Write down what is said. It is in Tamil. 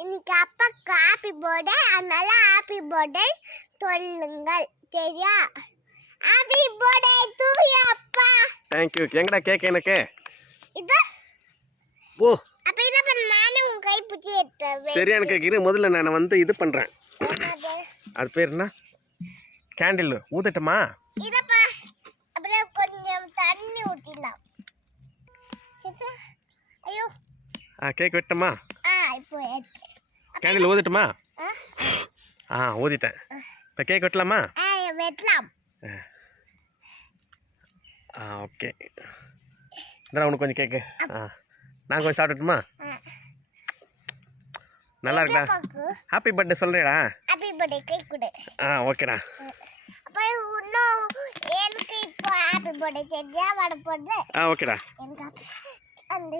இன்னைக்கு அப்பாக்கு ஹாப்பி பர்த்டே, அதனால ஹாப்பி பர்த்டே சொல்லுங்கள். சரியா? ஹாப்பி பர்த்டே டு யூ அப்பா. Thank you. எங்கடா கேக் எனக்கு? இது ஓ அப்ப இத பண்ண நானே உன் கை பிடிச்சி எடுத்தேன். சரியான கேக். இரு முதல்ல நான் வந்து இது பண்றேன். அது பேர் என்ன? கேண்டில் ஊதட்டுமா? இதப்பா அப்படியே கொஞ்சம் தண்ணி ஊத்திடலாம். ஐயோ கேக் வெட்டமா? இப்போ கேண்டில் ஊதட்டுமா? ஊதிட்டேன். இப்போ கேக் வெட்டலாமா? வெட்டலாம். ஓகே. இந்தா உனக்கு கொஞ்சம் கேக்கு. நான் கொஞ்சம் சாப்பிட்டுட்டுமா? நல்லா இருக்கா? ஹாப்பி பர்த்டே சொல்றேடா. ஹாப்பி பர்த்டே கேக் கொடு. ஓகேடா. அப்ப இன்னும் எனக்கு இப்போ ஹாப்பி பர்த்டே சரியா வர போகுது. ஓகேடா. எனக்கு அந்த